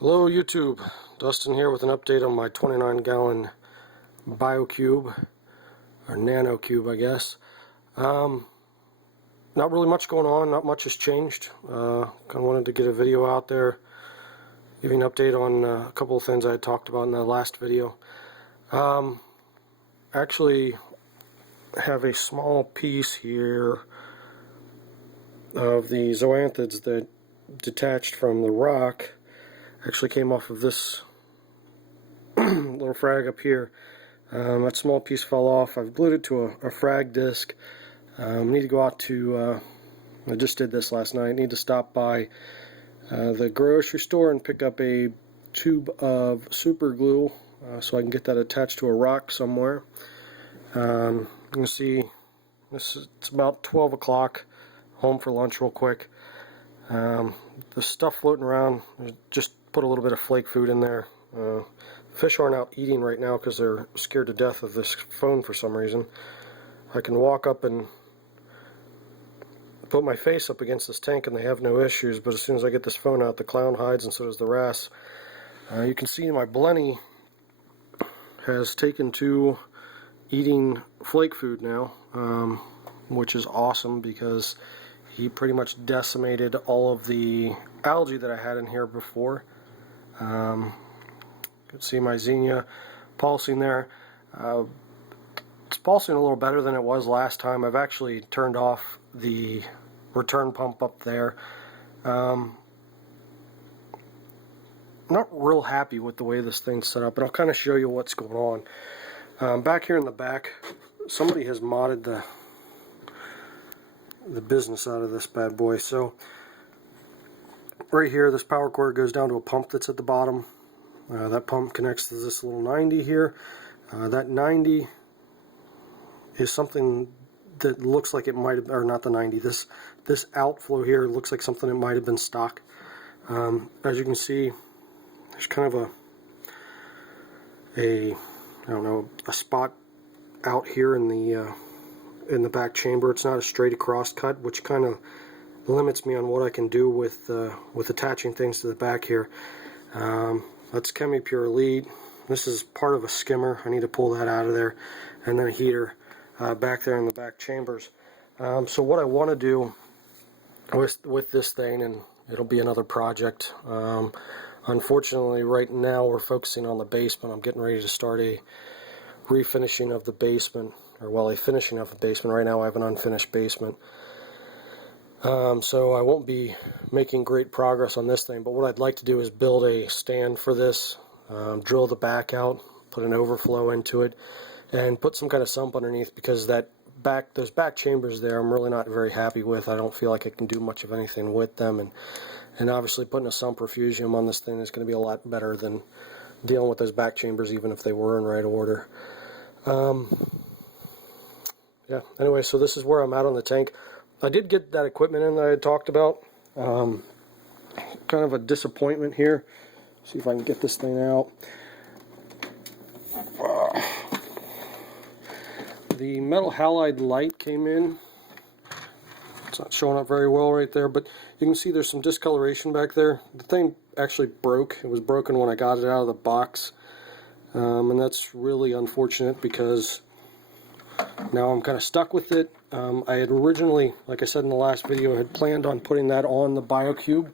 Hello YouTube, Dustin here with an update on my 29-gallon BioCube, or nano cube I guess. Not really much going on, not much has changed. Kind of wanted to get a video out there, giving an update on a couple of things I had talked about in the last video. Actually have a small piece here of the zoanthids that detached from the rock. Actually came off of this little frag up here. That small piece fell off. I've glued it to a frag disc. Need to go out to, I just did this last night, need to stop by the grocery store and pick up a tube of super glue so I can get that attached to a rock somewhere. You can see it's about 12 o'clock, home for lunch real quick. The stuff floating around, just put a little bit of flake food in there. Fish aren't out eating right now because they're scared to death of this phone for some reason. I can walk up and put my face up against this tank and they have no issues, but as soon as I get this phone out, the clown hides and so does the wrasse. You can see my Blenny has taken to eating flake food now, which is awesome because he pretty much decimated all of the algae that I had in here before. You can see my Xenia pulsing there. It's pulsing a little better than it was last time. I've actually turned off the return pump up there. Not real happy with the way this thing's set up, but I'll kind of show you what's going on. Back here in the back, somebody has modded the business out of this bad boy. So right here, this power cord goes down to a pump that's at the bottom. That pump connects to this little 90 here. That 90 is something that looks like it might have, or not the 90, this outflow here looks like something that might have been stock. As you can see, there's kind of I don't know, a spot out here in the back chamber. It's not a straight across cut, which kind of limits me on what I can do with attaching things to the back here. That's Chemi-Pure Elite. This is part of a skimmer. I need to pull that out of there, and then a heater back there in the back chambers. So what I want to do with this thing, and it'll be another project. Unfortunately, right now we're focusing on the basement. I'm getting ready to start a refinishing of the basement, or well, a finishing of the basement. Right now I have an unfinished basement. So I won't be making great progress on this thing, but what I'd like to do is build a stand for this, drill the back out, put an overflow into it, and put some kind of sump underneath, because those back chambers there I'm really not very happy with. I don't feel like I can do much of anything with them, and obviously putting a sump refugium on this thing is going to be a lot better than dealing with those back chambers, even if they were in right order. Yeah, anyway, so this is where I'm at on the tank. I did get that equipment in that I had talked about. Kind of a disappointment here. See if I can get this thing out. The metal halide light came in. It's not showing up very well right there, but you can see there's some discoloration back there. The thing actually broke. It was broken when I got it out of the box. And that's really unfortunate because now I'm kind of stuck with it. I had originally, like I said in the last video, had planned on putting that on the BioCube.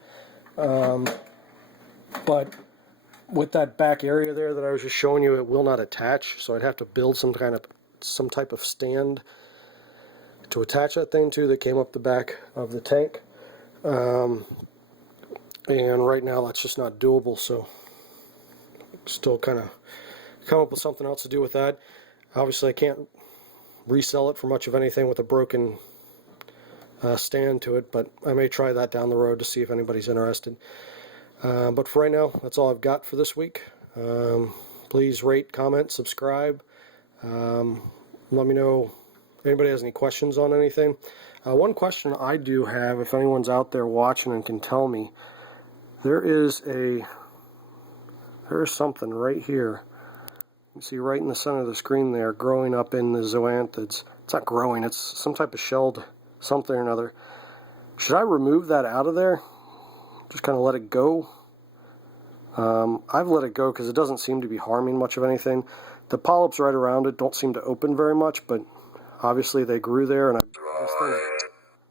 But with that back area there that I was just showing you, it will not attach. So I'd have to build some type of stand to attach that thing to that came up the back of the tank. And right now that's just not doable, so still kind of come up with something else to do with that. Obviously I can't resell it for much of anything with a broken stand to it, but I may try that down the road to see if anybody's interested. But for right now, that's all I've got for this week. Please rate, comment, subscribe. Let me know if anybody has any questions on anything. One question I do have, if anyone's out there watching and can tell me, there is something right here. You see right in the center of the screen there, growing up in the zoanthids. It's not growing, it's some type of shelled something or another. Should I remove that out of there? Just kind of let it go? I've let it go because it doesn't seem to be harming much of anything. The polyps right around it don't seem to open very much, but obviously they grew there, and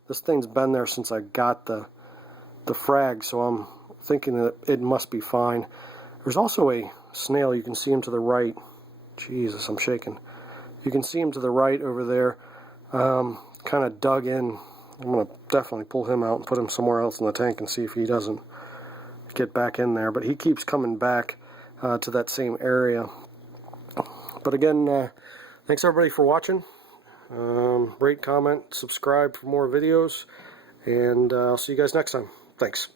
this thing's been there since I got the frag, so I'm thinking that it must be fine. There's also a snail. You can see him to the right. Jesus, I'm shaking. You can see him to the right over there, kind of dug in. I'm going to definitely pull him out and put him somewhere else in the tank and see if he doesn't get back in there. But he keeps coming back to that same area. But again, thanks everybody for watching. Rate, comment, subscribe for more videos, and I'll see you guys next time. Thanks.